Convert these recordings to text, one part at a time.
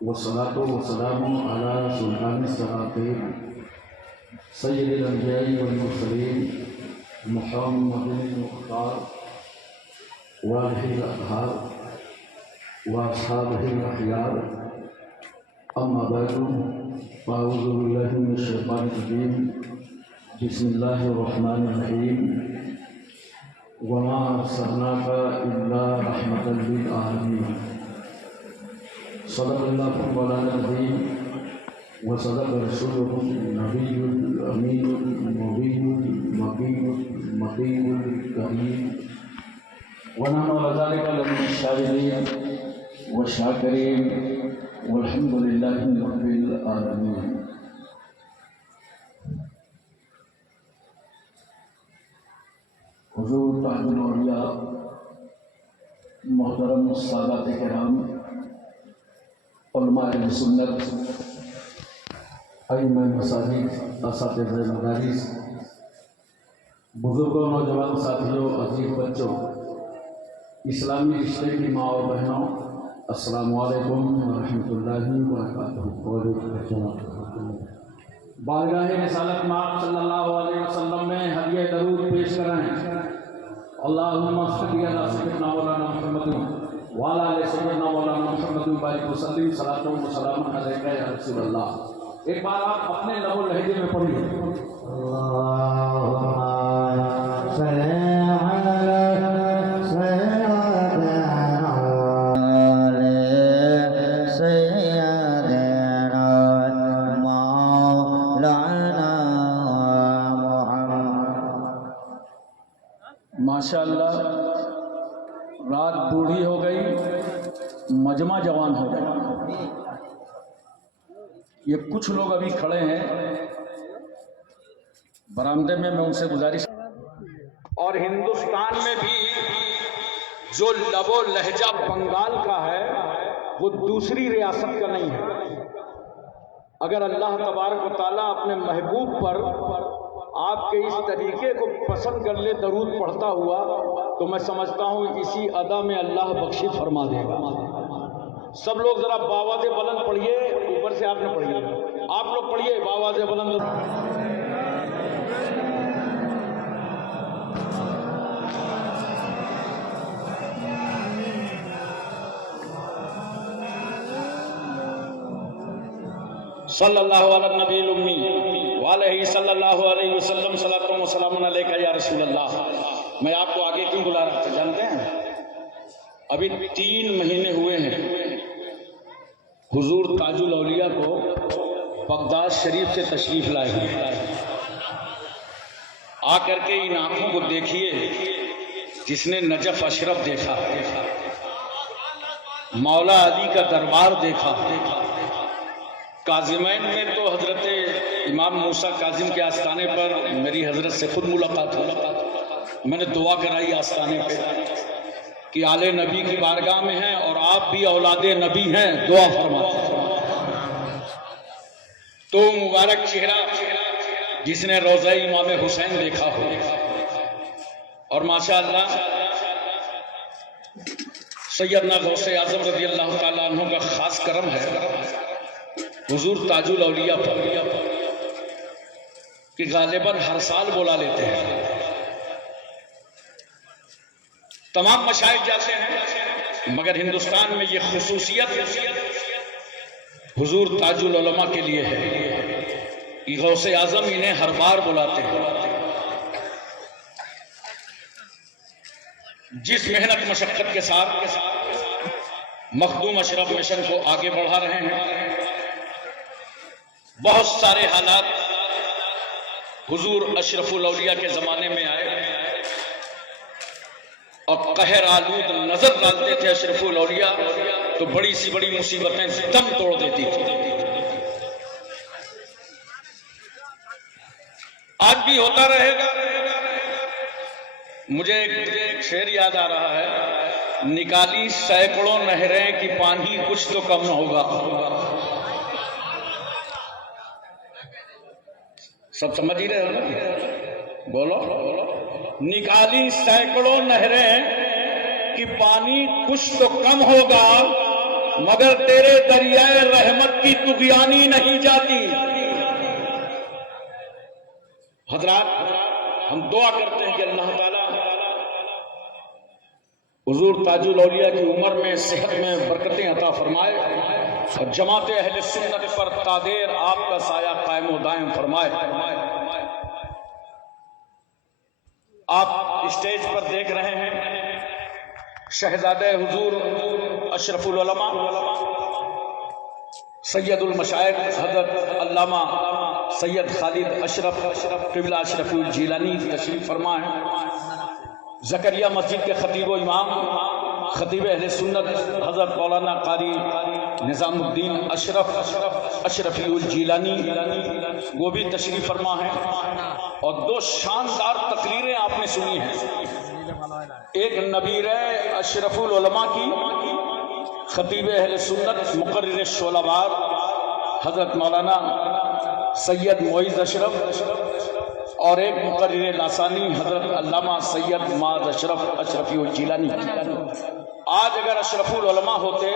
वस्सलातु वस्सलामु अला सुल्तानिस सलातीन सय्यिदिल अंबिया'i वल मुरसलीन मुहम्मदिल मुख्तार व आलिहिल अत्हार व अस्हाबिहिल अखयार अम्मा बअदु फ़अऊज़ु बिल्लाहि मिनश शैतानिर रजीम बिस्मिल्लाहिर रहमानिर रहीम वमा अर्सलनाका इल्ला रहमतल लिल आलमीन सल्लल्लाहु अलैहि वसल्लम व सदक़ रसूलुहुन नबियुल अमीनुल मुबीनुल मकीनुल करीम व नहनु अला ज़ालिका लमिनश शाहिदीन व शाकिरीन वल्हम्दुलिल्लाहि रब्बिल आलमीन। हुज़ूर ताजुल औलिया मोहतरम सादात किराम उलमाए सुन्नत अइम्मा मसाजिद असातिज़ाए मदारिस बुजुर्गों नौजवान साथियों अजीज बच्चों इस्लामी रिश्ते की माँ और बहनों अस्सलामु अलैकुम व रहमतुल्लाहि व बरकातुहू। बारगाह रिसालत माब सल्लल्लाहु अलैहि वसल्लम में हदिया दरूद पेश करें। अल्लाहुम्मा सल्लि अला सय्यिदिना मौलाना मुहम्मद व अला आलि सय्यिदिना मौलाना मुहम्मद बारिक व सल्लिम सलातु व सलामुन अलैका या रसूलल्लाह। एक बार आप अपने लबो लहजे में पढ़िए अल्लाहुम्मा सल्लि माशाअल्लाह। रात बूढ़ी हो गई, मजमा जवान हो गया। ये कुछ लोग अभी खड़े हैं बरामदे में, मैं उनसे गुजारिश। और हिंदुस्तान में भी जो लबो लहजा बंगाल का है वो दूसरी रियासत का नहीं है। अगर अल्लाह तबारक व तआला अपने महबूब पर आपके इस तरीके को पसंद कर ले दरूद पढ़ता हुआ, तो मैं समझता हूँ इसी अदा में अल्लाह बख्शी फरमा देगा। सब लोग जरा बावाज़े बुलंद पढ़िए, ऊपर से आपने पढ़िए, आप लोग पढ़िए बावाज़े बुलंद। सल्लल्लाहु अला नबील उम्मी वालैहि सल्लल्लाहु अलैहि वसल्लम सलातु व सलामुन अलैका या रसूलल्लाह। मैं आपको आगे क्यों बुला रहा था जानते हैं? अभी 3 महीने हुए हैं हुजूर ताजुल औलिया को बगदाद शरीफ से तशरीफ लाए हैं। आकर के इन आंखों को देखिए जिसने नजफ अशरफ देखा, मौला अली का दरबार देखा। काजिमैन में तो हजरत इमाम मूसा काजिम के आस्थाने पर मेरी हजरत से खुद मुलाकात हुई। मैंने दुआ कराई आस्थाने पे कि आले नबी की बारगाह में हैं और आप भी औलादे नबी हैं, दुआ फरमाते। तो मुबारक चेहरा जिसने रोज़ा इमाम हुसैन देखा हो, और माशाअल्लाह सैयदना गौसे आज़म रज़ी अल्लाह ताला अन्हु का खास करम है हुजूर ताजुल औलिया पर कि गालिबन हर साल बुला लेते हैं। तमाम मशाइख जाते हैं, मगर हिंदुस्तान में ये खुसूसियत हुजूर ताजुल उलमा के लिए है कि गौसे आजम इन्हें हर बार बुलाते हैं। जिस मेहनत मशक्कत के साथ मखदूम अशरफ मिशन को आगे बढ़ा रहे हैं, बहुत सारे हालात हुजूर अशरफुल औलिया के जमाने में आए और कहर आलूद नजर डालते थे अशरफुल औलिया, तो बड़ी सी बड़ी मुसीबतें दम तोड़ देती थी। आज भी होता रहेगा। मुझे एक शेर याद आ रहा है, निकाली सैकड़ों नहरें कि पानी कुछ तो कम न होगा। सब समझ ही रहे हो ना? बोलो बोलो। निकाली सैकड़ों नहरें कि पानी कुछ तो कम होगा, मगर तेरे दरियाए रहमत की तुगयानी नहीं जाती। हजरात, हम दुआ करते हैं कि अल्लाह ताला हुजूर ताजुल औलिया की उम्र में, सेहत में बरकतें अता फरमाए और जमात अहले सुन्नत पर तादेर आपका साया कायम व दायम फरमाए। आप स्टेज पर देख रहे हैं शहजादे हुजूर अशरफुल उलमा सैयदुल मशाइख हज़रत अल्लामा सैयद खालिद अशरफ क़िबला अशरफुल जीलानी तशरीफ फरमा है। ज़करिया मस्जिद के खतीब इमाम खतीब अहले सुन्नत हज़रत मौलाना कारी निज़ामुद्दीन अशरफुल जीलानी वो भी तशरीफ फरमा है। और दो शानदार तकरीरें आपने सुनी हैं, एक नबीर अशरफुल उलमा की खतीब अहले सुन्नत मुकर्रिर शोलाबार हज़रत मौलाना सैयद मोइज़ अशरफ और एक मुकर्रिर लासानी हज़रत अल्लामा सैयद माज अशरफुल जीलानी। आज अगर अशरफुल उलमा होते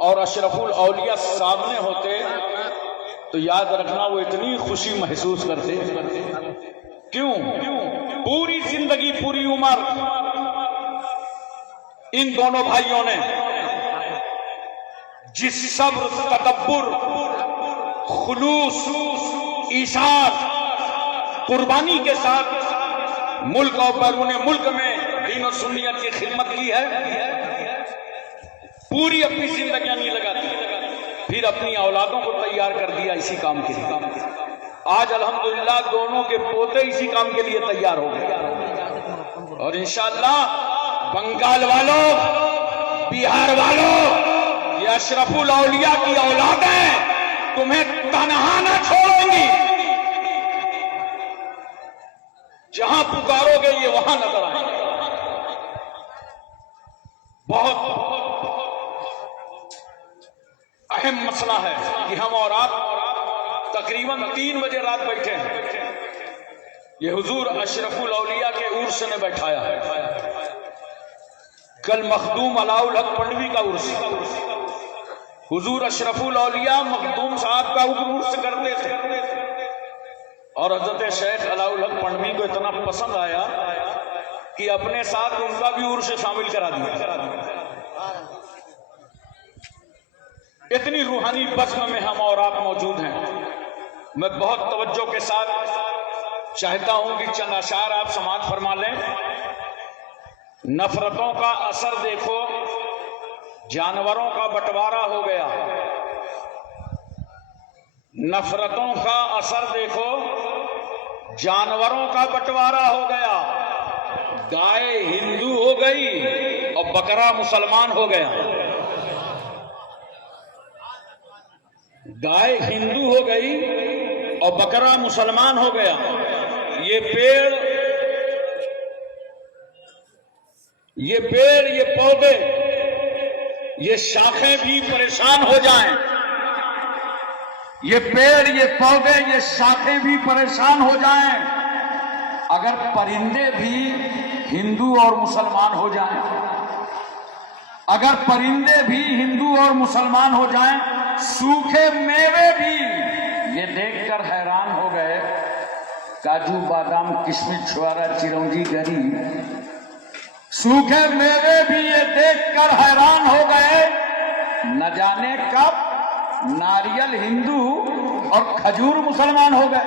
और अशरफुल औलिया सामने होते तो याद रखना वो इतनी खुशी महसूस करते। क्यों? पूरी जिंदगी, पूरी उम्र इन दोनों भाइयों ने जिस सब्र, तदब्बुर, खुलूस, ईसार, कुर्बानी के साथ मुल्क और बैरून मुल्क में दीन और सुन्नियत की खिदमत की है, पूरी अपनी जिंदगियां नहीं लगाती, फिर अपनी औलादों को तैयार कर दिया इसी काम के लिए। आज अल्हम्दुलिल्लाह दोनों के पोते इसी काम के लिए तैयार हो गए और इंशाअल्लाह बंगाल वालों, बिहार वालों, ये अशरफुल औलिया की औलादें तुम्हें तनहा न छोड़ेंगी। जहां पुकारोगे ये वहां नजर आएंगे। बहुत अहम मसला है कि हम और आप तकरीबन 3 बजे रात बैठे हैं। ये हुजूर अशरफुल औलिया के उर्स ने बैठाया है। कल मखदूम अलाउल हक पंडवी का उर्स, हुजूर अशरफुल औलिया मखदूम साहब का उर्स करते थे और हजरत शेख अलाउल हक पंडवी को इतना पसंद आया कि अपने साथ उनका भी उर्स शामिल करा दिया। इतनी रूहानी बज़्म में हम और आप मौजूद हैं। मैं बहुत तवज्जो के साथ चाहता हूं कि चंद अशार आप समाअत फरमा लें। नफरतों का असर देखो, जानवरों का बंटवारा हो गया। नफरतों का असर देखो, जानवरों का बंटवारा हो गया। गाय हिंदू हो गई और बकरा मुसलमान हो गया। गाय हिंदू हो गई और बकरा मुसलमान हो गया। ये पेड़, ये पौधे, ये शाखें भी परेशान हो जाएं। ये पेड़, ये पौधे, ये शाखें भी परेशान हो जाएं अगर परिंदे भी हिंदू और मुसलमान हो जाएं। अगर परिंदे भी हिंदू और मुसलमान हो जाएं, सूखे मेवे भी ये देखकर हैरान हो गए। काजू, बादाम, किशमिश, छुआरा, चिरौंजी, गरी, सूखे मेवे भी ये देखकर हैरान हो गए। न जाने कब नारियल हिंदू और खजूर मुसलमान हो गए।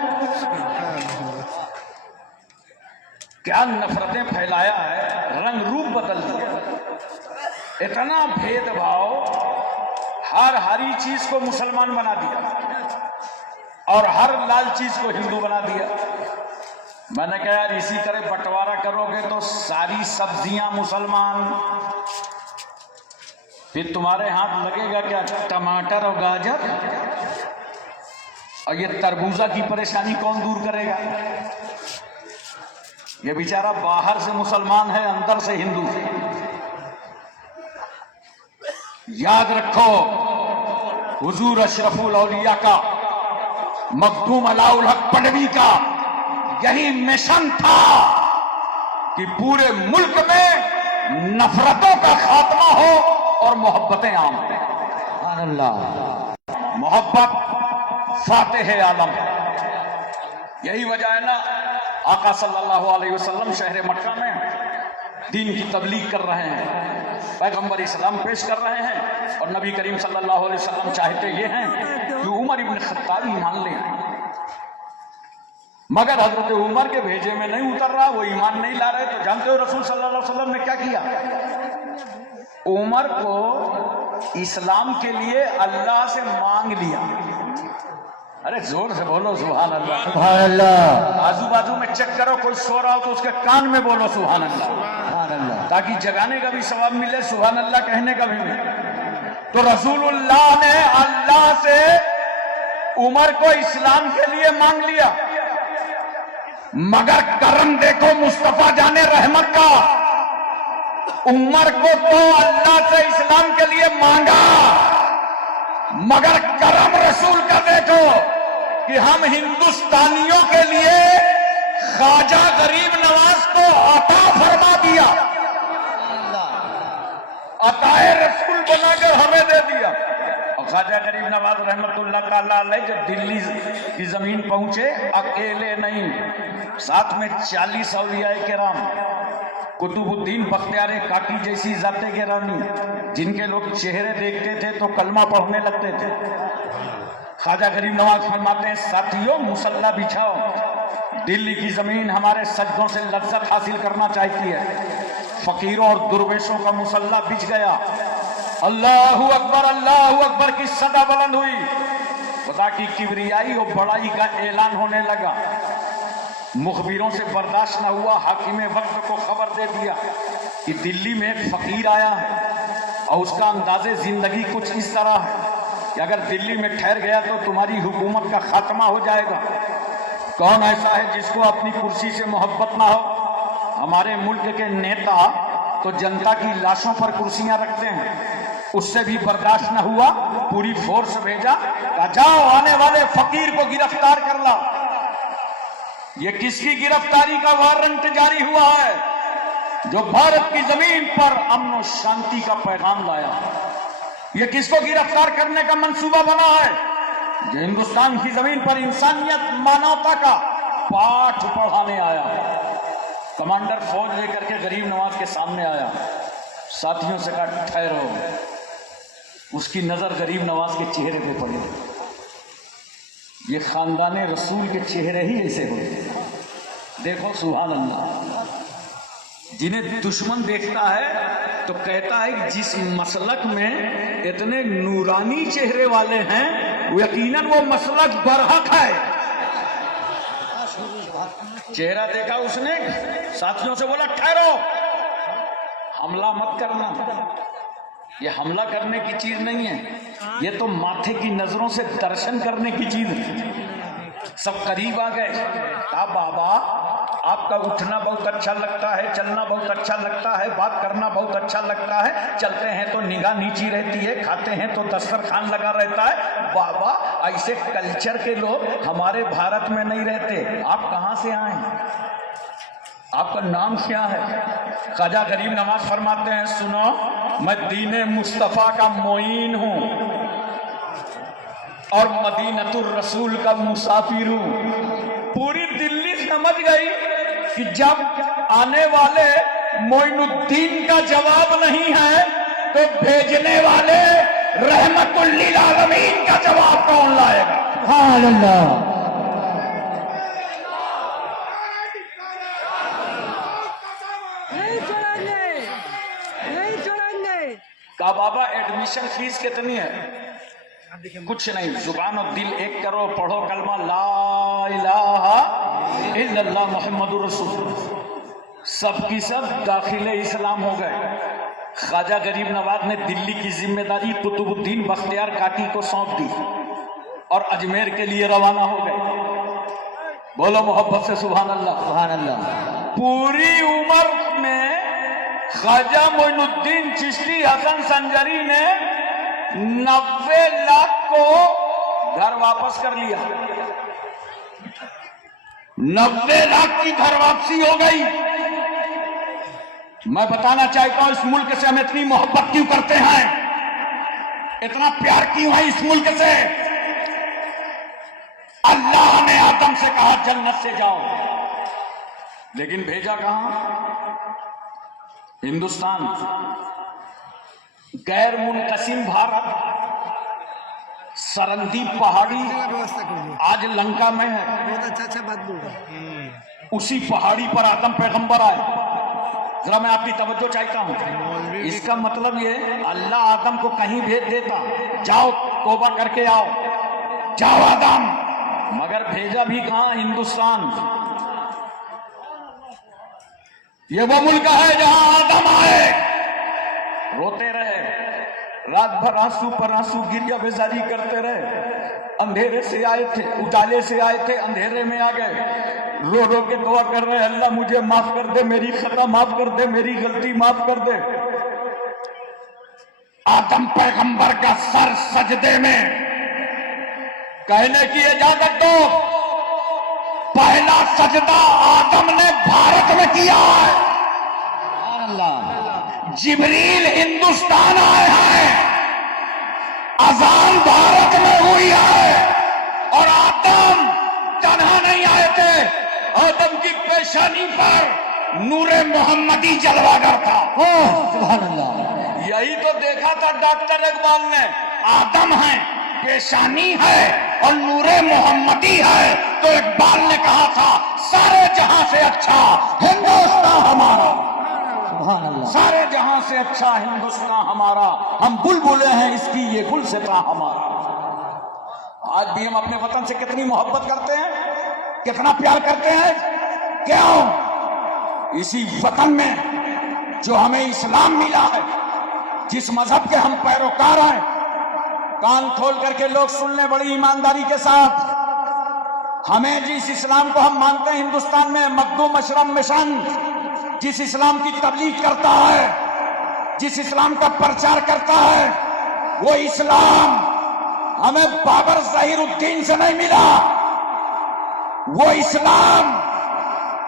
क्या नफरतें फैलाया है, रंग रूप बदल दिया। इतना भेदभाव, हर हरी चीज को मुसलमान बना दिया और हर लाल चीज को हिंदू बना दिया। मैंने कहा यार इसी तरह बंटवारा करोगे तो सारी सब्जियां मुसलमान, फिर तुम्हारे हाथ लगेगा क्या टमाटर और गाजर, और ये तरबूजा की परेशानी कौन दूर करेगा। ये बेचारा बाहर से मुसलमान है, अंदर से हिंदू है। याद रखो, हुजूर अशरफुल औलिया का, मखदूम अलाउल हक पडवी का यही मिशन था कि पूरे मुल्क में नफरतों का खात्मा हो और मोहब्बतें आम हो। मोहब्बत फातेह आलम। यही वजह है ना, आका सल्लल्लाहु अलैहि वसल्लम शहर मक्का में दीन की तबलीग कर रहे हैं, पैगंबर इस्लाम पेश कर रहे हैं, और नबी करीम सल्लल्लाहु अलैहि वसल्लम चाहते ये हैं कि उमर इब्न खत्ताब ईमान ले आए, मगर हजरत उमर के भेजे में नहीं उतर रहा, वो ईमान नहीं ला रहे। तो जानते हो रसूल सल्लल्लाहु अलैहि वसल्लम ने क्या किया? उमर को इस्लाम के लिए अल्लाह से मांग लिया। अरे जोर से बोलो सुभान अल्लाह, सुभान अल्लाह। आजू बाजू में चेक करो, कोई सो रहा हो तो उसके कान में बोलो सुभान अल्लाह, सुभान अल्लाह, ताकि जगाने का भी सवाब मिले, सुभान अल्लाह कहने का भी मिले। तो रसूलुल्लाह ने अल्लाह से उमर को इस्लाम के लिए मांग लिया, मगर करम देखो मुस्तफा जाने रहमत का, उमर को तो अल्लाह से इस्लाम के लिए मांगा, मगर करम रसूल का देखो कि हम हिंदुस्तानियों के लिए ख्वाजा गरीब नवाज को अता फरमा दिया, अताए रसूल बनाकर हमें दे दिया। और ख्वाजा गरीब नवाज रहमतुल्लाह ताला अलैह जब दिल्ली की जमीन पहुंचे, अकेले नहीं, साथ में 40 औलियाए किराम, कुतुबुद्दीन बख्तियार काकी जैसी जाते गिरानी, जिनके लोग चेहरे देखते थे तो कलमा पढ़ने लगते थे। ख्वाजा गरीब नवाज फरमाते हैं, साथियों मुसल्ला बिछाओ, दिल्ली की जमीन हमारे सजदों से लज्जत हासिल करना चाहती है। फकीरों और दुर्वेशों का मुसल्ला बिछ गया, अल्लाहू अकबर की सदा बुलंद हुई, खुदा की किबरियाई और बड़ाई का ऐलान होने लगा। मुखबिरों से बर्दाश्त न हुआ, हाकिमे वक्त को खबर दे दिया कि दिल्ली में एक फकीर आया है और उसका अंदाजे जिंदगी कुछ इस तरह है कि अगर दिल्ली में ठहर गया तो तुम्हारी हुकूमत का खात्मा हो जाएगा। कौन ऐसा है जिसको अपनी कुर्सी से मोहब्बत ना हो? हमारे मुल्क के नेता तो जनता की लाशों पर कुर्सियां रखते हैं, उससे भी बर्दाश्त न हुआ, पूरी फोर्स भेजा, कहा जाओ आने वाले फकीर को गिरफ्तार कर लाओ। ये किसकी गिरफ्तारी का वारंट जारी हुआ है? जो भारत की जमीन पर अमन और शांति का पैगाम लाया। ये किसको गिरफ्तार करने का मंसूबा बना है? जो हिंदुस्तान की जमीन पर इंसानियत मानवता का पाठ पढ़ाने आया। कमांडर फौज लेकर के गरीब नवाज के सामने आया, साथियों से कहा ठहरो। उसकी नजर गरीब नवाज के चेहरे पे पड़ी। ये खानदाने रसूल के चेहरे ही ऐसे होते, देखो सुभान अल्लाह। जिन्हें दुश्मन देखता है तो कहता है कि जिस मसलक में इतने नूरानी चेहरे वाले हैं, वो यकीनन वो मसलक बरहक है। चेहरा देखा उसने, साथियों से बोला ठहरो, हमला मत करना। ये हमला करने की चीज नहीं है, ये तो माथे की नजरों से दर्शन करने की चीज है। सब करीब आ गए, कहा बाबा आपका उठना बहुत अच्छा लगता है, चलना बहुत अच्छा लगता है, बात करना बहुत अच्छा लगता है, चलते हैं तो निगाह नीची रहती है, खाते हैं तो दस्तरखान लगा रहता है। बाबा ऐसे कल्चर के लोग हमारे भारत में नहीं रहते, आप कहाँ से आए, आपका नाम क्या है? ख्वाजा गरीब नवाज फरमाते हैं, सुनो मैं दीने मुस्तफ़ा का मोइन हूँ और मदीनतुर रसूल का मुसाफिर हूँ। पूरी दिल्ली समझ गई कि जब आने वाले मोइनुद्दीन का जवाब नहीं है तो भेजने वाले रहमतुल लिल आलमीन का जवाब कौन लाएगा? सुभान अल्लाह। कहा बाबा एडमिशन फीस कितनी है? कुछ नहीं, जुबान और दिल एक करो, पढ़ो कलमा ला इलाहा इल्लल्लाह मुहम्मदुर रसूलुल्लाह, सबकी सब दाखिले इस्लाम हो गए। ख्वाजा गरीब नवाज ने दिल्ली की जिम्मेदारी कुतुबुद्दीन बख्तियार काकी को सौंप दी और अजमेर के लिए रवाना हो गए। बोलो मोहब्बत से सुभान अल्लाह, सुभान अल्लाह। पूरी उम्र में ख्वाजा मोइनुद्दीन चिश्ती हसन संजरी ने 90 लाख को घर वापस कर लिया। 90 लाख की घर वापसी हो गई। मैं बताना चाहता हूं इस मुल्क से हम इतनी मोहब्बत क्यों करते हैं। इतना प्यार क्यों है इस मुल्क से? अल्लाह ने आदम से कहा जन्नत से जाओ, लेकिन भेजा कहां? हिंदुस्तान। गैर मुनकसिम भारत, सरंदीप पहाड़ी आज लंका में है। बहुत अच्छा बात बोल रहा। उसी पहाड़ी पर आदम पैगंबर आए। जरा मैं आपकी तवज्जो चाहता हूं। इसका मतलब ये, अल्लाह आदम को कहीं भेज देता, जाओ तौबा करके आओ, जाओ आदम, मगर भेजा भी कहां? हिंदुस्तान। ये वो मुल्क है जहां आदम आए, रोते रहे, रात भर आंसू पर आंसू गिरिया बेजारी करते रहे। अंधेरे से आए थे, उजाले से आए थे, अंधेरे में आ गए, रो रो के दुआ कर रहे, अल्लाह मुझे माफ कर दे, मेरी खता माफ कर दे, मेरी गलती माफ कर दे। आदम पैगंबर का सर सजदे में, कहने की इजाजत दो, पहला सजदा आदम ने भारत में किया है। जिब्रील हिंदुस्तान आए हैं, अजान भारत में हुई है, और आदम तन्हा नहीं आए थे। आदम की पेशानी पर नूरे मोहम्मदी जलवागर था। सुभान अल्लाह। यही तो देखा था डॉक्टर इकबाल ने, आदम है, पेशानी है और नूरे मोहम्मदी है, तो इकबाल ने कहा था सारे जहां से अच्छा हिंदुस्तान हमारा। सारे जहां से अच्छा हिंदुस्तान हमारा, हम बुलबुलें हैं इसकी, ये गुलसिता हमारा। आज भी हम अपने वतन से कितनी मोहब्बत करते हैं, कितना प्यार करते हैं। क्यों? इसी वतन में जो हमें इस्लाम मिला है, जिस मजहब के हम पैरोकार हैं। कान खोल करके लोग सुन लें बड़ी ईमानदारी के साथ। हमें जिस इस्लाम को हम मानते हैं हिंदुस्तान में, मखदूम अशरफ मिशन जिस इस्लाम की तबलीग करता है, जिस इस्लाम का प्रचार करता है, वो इस्लाम हमें बाबर ज़हीरुद्दीन से नहीं मिला। वो इस्लाम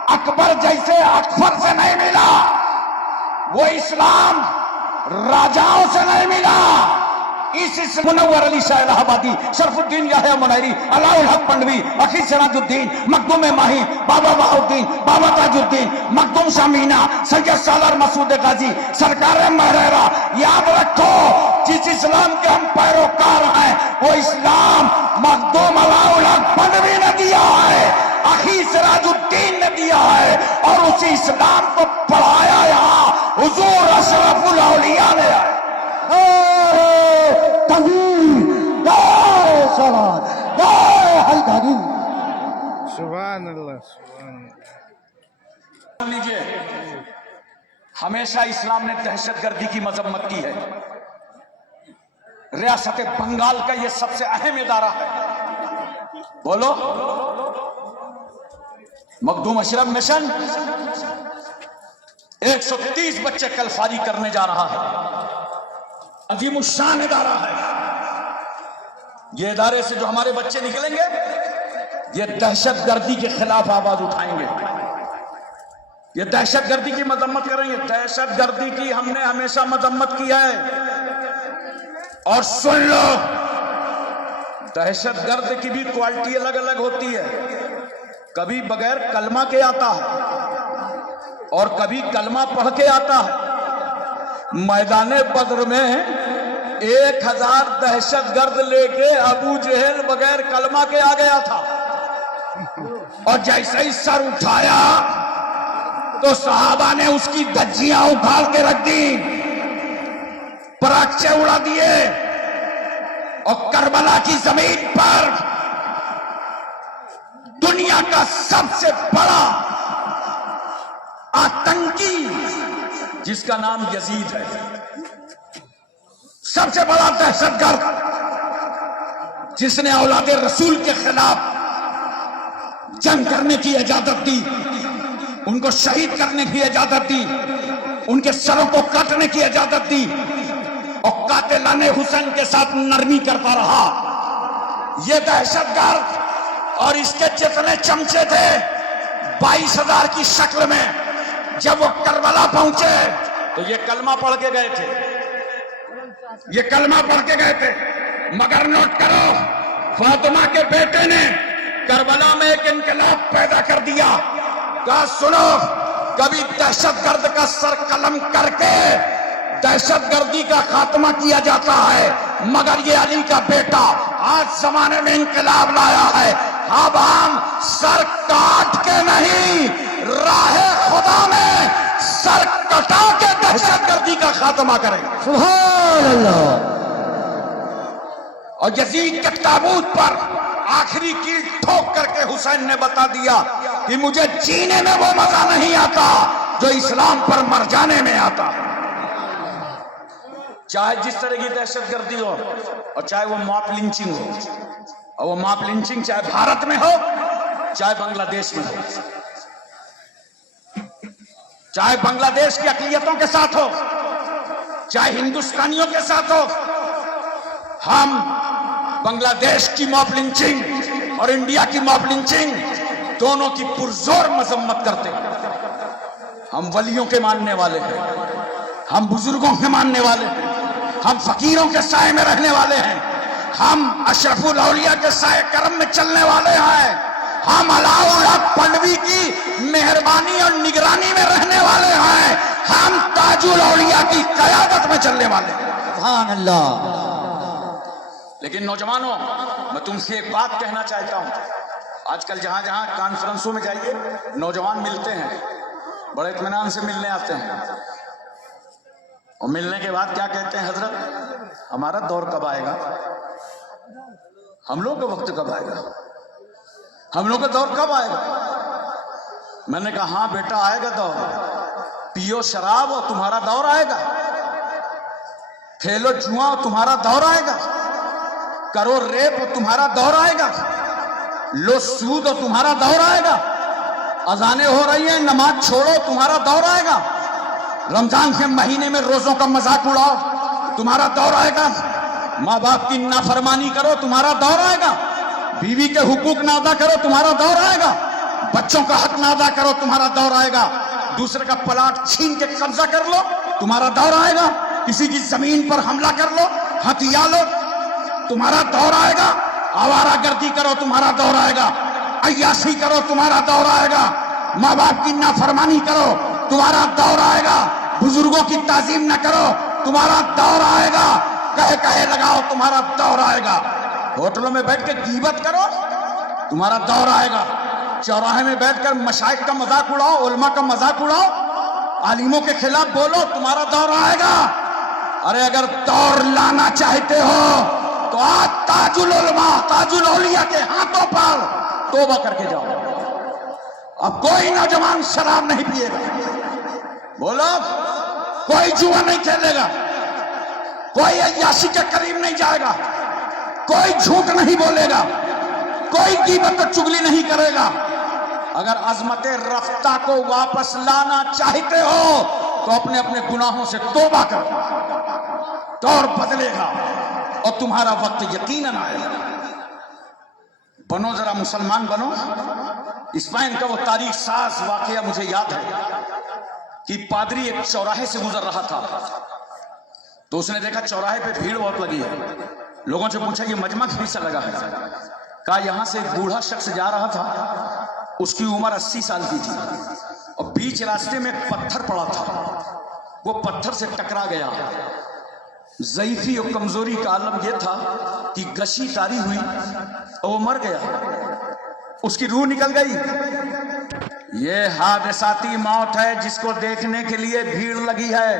अकबर जैसे अकबर से नहीं मिला। वो इस्लाम राजाओं से नहीं मिला। इस मुनव्वर अली शाह इलाहाबादी, शरफुद्दीन याहया मुनैरी, अलाउल हक पंडवी, अखील सिराजुद्दीन, मखदूम माही, बाबा बहाउद्दीन, बाबा ताजुद्दीन, मखदूम शामीना, सैयद सालार मसूद गाजी, सरकार महरेरा। याद रखो, जिस इस्लाम के हम पैरोकार हैं, वो इस्लाम मखदूम अलाउल हक पंडवी ने दिया है, अखील सिराजुद्दीन ने दिया है, और उसी इस्लाम को पढ़ाया यहाँ हुजूर अशरफुल औलिया ने। सुभान अल्लाह, सुभान अल्लाह। लीजिए, हमेशा इस्लाम ने दहशतगर्दी की मजम्मत की है। रियासत बंगाल का यह सबसे अहम इदारा है। बोलो, मखदूम अशरफ मिशन 130 बच्चे कलफारी करने जा रहा है। अजीमुशान इदारा है। ये इदारे से जो हमारे बच्चे निकलेंगे, ये दहशतगर्दी के खिलाफ आवाज उठाएंगे, ये दहशतगर्दी की मजम्मत करेंगे। दहशतगर्दी की हमने हमेशा मजम्मत की है। और सुन लो, दहशतगर्द की भी क्वालिटी अलग अलग होती है। कभी बगैर कलमा के आता है और कभी कलमा पढ़ के आता है। मैदाने बद्र में 1000 दहशतगर्द लेके अबू जहल बगैर कलमा के आ गया था, और जैसे ही सर उठाया तो सहाबा ने उसकी धज्जियां उखाड़ के रख दी, पराक्षे उड़ा दिए, और करबला की जमीन पर दुनिया का सबसे बड़ा आतंकी, जिसका नाम यजीद है, सबसे बड़ा दहशतगर्द, जिसने औलादे रसूल के खिलाफ जंग करने की इजाजत दी, उनको शहीद करने की इजाजत दी, उनके सरों को काटने की इजाजत दी, और कातिलाने हुसैन के साथ नरमी करता रहा। यह दहशतगर्द और इसके जितने चमचे थे 22,000 की शक्ल में, जब वो करबला पहुंचे तो ये कलमा पढ़ के गए थे। ये कलमा पढ़ के गए थे। मगर नोट करो, फातिमा के बेटे ने करबला में एक इनकलाब पैदा कर दिया। कहा सुनो, कभी दहशतगर्द का सर कलम करके दहशतगर्दी का खात्मा किया जाता है, मगर ये अली का बेटा आज जमाने में इनकलाब लाया है। अब हम सर काट के नहीं, राहे खुदा में सर कटा के दहशतगर्दी का खात्मा करेंगे। सुभान अल्लाह। और यजीद के ताबूत पर आखिरी कील ठोक करके हुसैन ने बता दिया कि मुझे जीने में वो मजा नहीं आता जो इस्लाम पर मर जाने में आता। चाहे जिस तरह की दहशतगर्दी हो, और चाहे वो मॉब लिंचिंग हो, और वो मॉब लिंचिंग चाहे भारत में हो चाहे बांग्लादेश में हो, चाहे बांग्लादेश की अक़लियतों के साथ हो चाहे हिंदुस्तानियों के साथ हो, हम बांग्लादेश की मॉब लिंचिंग और इंडिया की मॉब लिंचिंग दोनों की पुरजोर मजम्मत करते हैं। हम वलियों के मानने वाले हैं, हम बुजुर्गों के मानने वाले हैं, हम फकीरों के साए में रहने वाले हैं, हम अशरफुल औलिया के साए करम में चलने वाले हैं, हम अलाउल्लाह पलवी की मेहरबानी और निगरानी में रहने वाले हैं, हम ताजुल औलिया की क़यादत में चलने वाले हैं। सुभान अल्लाह। लेकिन नौजवानों, मैं तुमसे एक बात कहना चाहता हूं। आजकल जहां जहां कॉन्फ्रेंसों में जाइए, नौजवान मिलते हैं, बड़े इत्मीनान से मिलने आते हैं, और मिलने के बाद क्या कहते हैं, हजरत हमारा दौर कब आएगा, हम लोग का वक्त कब आएगा, हम लोग का दौर कब आएगा। मैंने कहा हाँ बेटा आएगा दौर, पियो शराब और तुम्हारा दौर आएगा, खेलो जुआ और तुम्हारा दौर आएगा, करो रेप और तुम्हारा दौर आएगा, लो सूद और तुम्हारा दौर आएगा, अजानें हो रही हैं नमाज छोड़ो तुम्हारा दौर आएगा, रमजान के महीने में रोजों का मजाक उड़ाओ तुम्हारा दौर आएगा, माँ बाप की नाफरमानी करो तुम्हारा दौर आएगा, बीवी के हुकूक ना अदा करो तुम्हारा दौर आएगा, बच्चों का हक ना अदा करो तुम्हारा दौर आएगा, दूसरे का प्लाट छीन के कब्जा कर लो तुम्हारा दौर आएगा, किसी की जमीन पर हमला कर लो, हथिया लो तुम्हारा दौर आएगा, आवारागर्दी करो तुम्हारा दौर आएगा, अय्याशी करो तुम्हारा दौर आएगा, माँ बाप की नाफरमानी करो तुम्हारा दौर आएगा, बुजुर्गों की ताजीम न करो तुम्हारा दौर आएगा, कहे कहे लगाओ तुम्हारा दौर आएगा, होटलों में बैठ के गीबत करो तुम्हारा दौर आएगा, चौराहे में बैठकर मशाइख का मजाक उड़ाओ, उलमा का मजाक उड़ाओ, आलिमों के खिलाफ बोलो तुम्हारा दौर आएगा। अरे अगर दौर लाना चाहते हो तो आज ताजुल उलमा ताजुल औलिया के हाथों पर तौबा करके जाओ। अब कोई नौजवान शराब नहीं पिएगा, बोलो कोई जुआ नहीं खेलेगा, कोई अय्याशी के करीब नहीं जाएगा, कोई झूठ नहीं बोलेगा, कोई गीबत और चुगली नहीं करेगा। अगर अजमत रफ्ता को वापस लाना चाहते हो तो अपने अपने गुनाहों से तौबा करो, दौर बदलेगा और तुम्हारा वक्त यकीनन आएगा। बनो जरा मुसलमान बनो। स्पेन का वो तारीख साज वाकया मुझे याद है कि पादरी एक चौराहे से गुजर रहा था, तो उसने देखा चौराहे पे भीड़ बहुत लगी है, लोगों से पूछा ये मजमा कैसा लगा है, कहा यहां से एक बूढ़ा शख्स जा रहा था, उसकी उम्र 80 साल की थी, और बीच रास्ते में एक पत्थर पड़ा था, वो पत्थर से टकरा गया, ज़ईफ़ी और कमजोरी का आलम यह था कि गशी तारी हुई और वो मर गया, उसकी रूह निकल गई। ये हादसाती मौत है जिसको देखने के लिए भीड़ लगी है,